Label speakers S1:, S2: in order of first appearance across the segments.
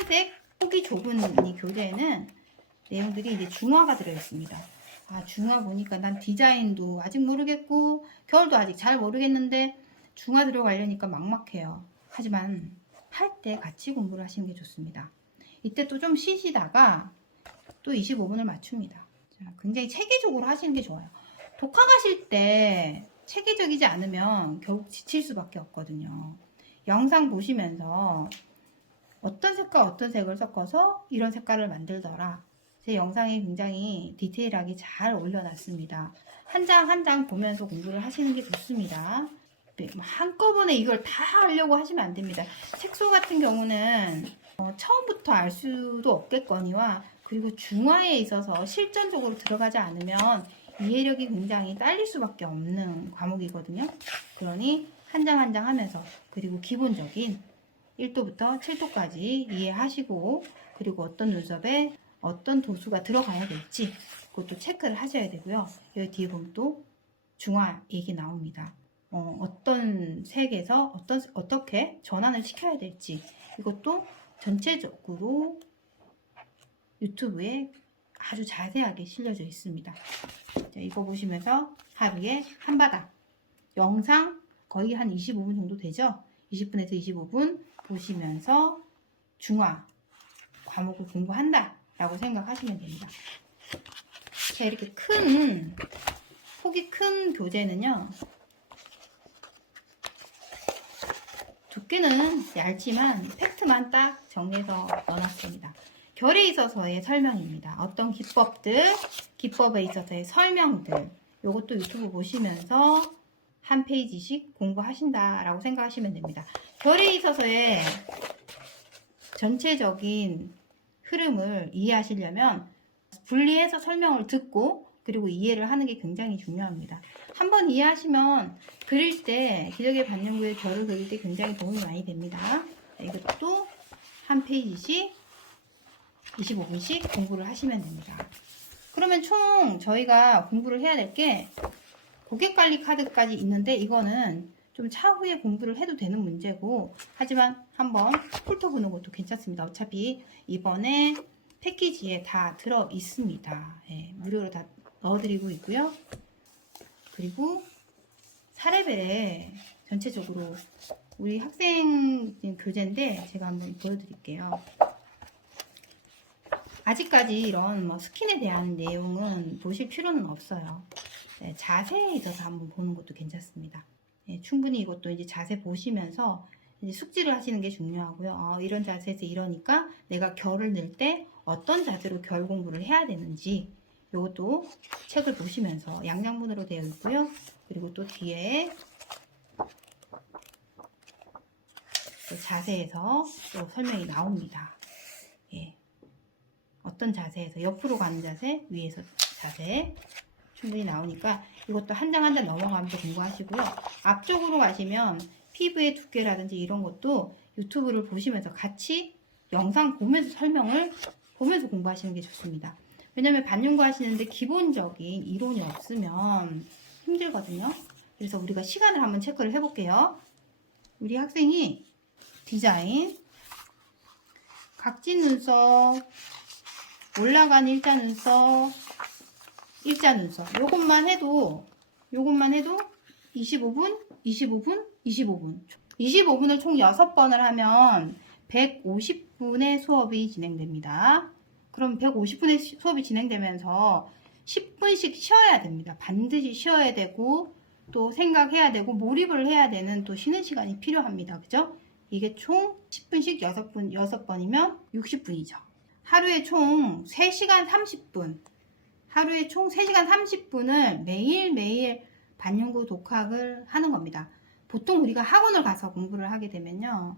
S1: 파란색 폭이 좁은 이 교재에는 내용들이 이제 중화가 들어있습니다. 아, 중화 보니까 난 디자인도 아직 모르겠고, 겨울도 아직 잘 모르겠는데, 중화 들어가려니까 막막해요. 하지만 할 때 같이 공부를 하시는 게 좋습니다. 이때 또 좀 쉬시다가 또 25분을 맞춥니다. 자, 굉장히 체계적으로 하시는 게 좋아요. 독학하실 때 체계적이지 않으면 결국 지칠 수밖에 없거든요. 영상 보시면서 어떤 색과 어떤 색을 섞어서 이런 색깔을 만들더라. 제 영상에 굉장히 디테일하게 잘 올려놨습니다. 한 장 한 장 보면서 공부를 하시는 게 좋습니다. 네, 뭐 한꺼번에 이걸 다 하려고 하시면 안 됩니다. 색소 같은 경우는 어, 처음부터 알 수도 없겠거니와 그리고 중화에 있어서 실전적으로 들어가지 않으면 이해력이 굉장히 딸릴 수밖에 없는 과목이거든요. 그러니 한 장 한 장 하면서 그리고 기본적인 1도부터 7도까지 이해하시고 그리고 어떤 눈썹에 어떤 도수가 들어가야 될지 그것도 체크를 하셔야 되고요. 여기 뒤에 보면 또 중화 얘기 나옵니다. 어, 떤 색에서 어떤, 어떻게 전환을 시켜야 될지 이것도 전체적으로 유튜브에 아주 자세하게 실려져 있습니다. 자, 이거 보시면서 하루에 한 바닥 영상 거의 한 25분 정도 되죠? 20분에서 25분 보시면서 중화 과목을 공부한다 라고 생각하시면 됩니다. 자, 이렇게 큰 폭이 큰 교재는요. 두께는 얇지만 팩트만 딱 정리해서 넣어놨습니다. 결에 있어서의 설명입니다. 어떤 기법들, 기법에 있어서의 설명들, 이것도 유튜브 보시면서 한 페이지씩 공부하신다라고 생각하시면 됩니다. 결에 있어서의 전체적인 흐름을 이해하시려면 분리해서 설명을 듣고 그리고 이해를 하는 게 굉장히 중요합니다. 한번 이해하시면 그릴 때 기적의 반영구의 결을 그릴 때 굉장히 도움이 많이 됩니다. 네, 이것도 한 페이지씩 25분씩 공부를 하시면 됩니다. 그러면 총 저희가 공부를 해야 될 게 고객관리 카드까지 있는데 이거는 좀 차후에 공부를 해도 되는 문제고 하지만 한번 훑어보는 것도 괜찮습니다. 어차피 이번에 패키지에 다 들어 있습니다. 예, 무료로 다 넣어드리고 있고요. 그리고 사레벨에 전체적으로 우리 학생 교재인데 제가 한번 보여드릴게요. 아직까지 이런 뭐 스킨에 대한 내용은 보실 필요는 없어요. 네, 자세에 있어서 한번 보는 것도 괜찮습니다. 네, 충분히 이것도 이제 자세 보시면서 이제 숙지를 하시는 게 중요하고요. 어, 이런 자세에서 이러니까 내가 결을 낼 때 어떤 자세로 결 공부를 해야 되는지 이것도 책을 보시면서 양양문으로 되어 있고요. 그리고 또 뒤에 또 자세에서 또 설명이 나옵니다. 예. 어떤 자세에서 옆으로 가는 자세, 위에서 자세 충분히 나오니까 이것도 한 장 한 장 넘어가면서 공부하시고요. 앞쪽으로 가시면 피부의 두께라든지 이런 것도 유튜브를 보시면서 같이 영상 보면서 설명을 보면서 공부하시는 게 좋습니다. 왜냐면 반영구 하시는데 기본적인 이론이 없으면 힘들거든요. 그래서 우리가 시간을 한번 체크를 해볼게요. 우리 학생이 디자인, 각진 눈썹, 올라간 일자 눈썹, 일자 눈썹. 요것만 해도, 요것만 해도 25분, 25분, 25분. 25분을 총 6번을 하면 150분의 수업이 진행됩니다. 그럼 150분의 수업이 진행되면서 10분씩 쉬어야 됩니다. 반드시 쉬어야 되고, 또 생각해야 되고, 몰입을 해야 되는 또 쉬는 시간이 필요합니다. 그죠? 이게 총 10분씩 6분, 6번이면 60분이죠. 하루에 총 3시간 30분, 하루에 총 3시간 30분을 매일매일 반영구 독학을 하는 겁니다. 보통 우리가 학원을 가서 공부를 하게 되면요.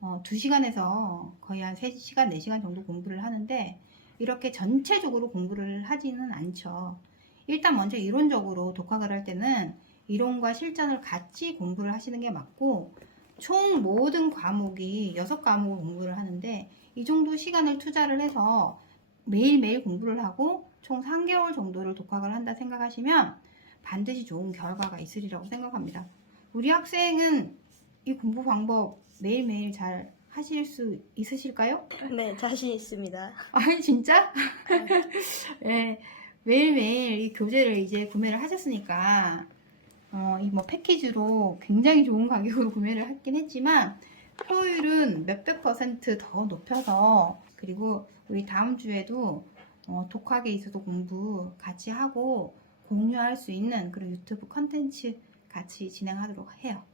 S1: 어, 2시간에서 거의 한 3시간, 4시간 정도 공부를 하는데 이렇게 전체적으로 공부를 하지는 않죠. 일단 먼저 이론적으로 독학을 할 때는 이론과 실전을 같이 공부를 하시는 게 맞고 총 모든 과목이 6과목을 공부를 하는데 이 정도 시간을 투자를 해서 매일매일 공부를 하고 총 3개월 정도를 독학을 한다 생각하시면 반드시 좋은 결과가 있으리라고 생각합니다. 우리 학생은 이 공부 방법 매일매일 잘 하실 수 있으실까요?
S2: 네, 자신 있습니다.
S1: 아니 진짜? 네, 매일매일 이 교재를 이제 구매를 하셨으니까 어, 이 뭐 패키지로 굉장히 좋은 가격으로 구매를 했긴 했지만 효율은 몇백 퍼센트 더 높여서 그리고 우리 다음 주에도 어, 독학에 있어도 공부 같이 하고 공유할 수 있는 그런 유튜브 컨텐츠 같이 진행하도록 해요.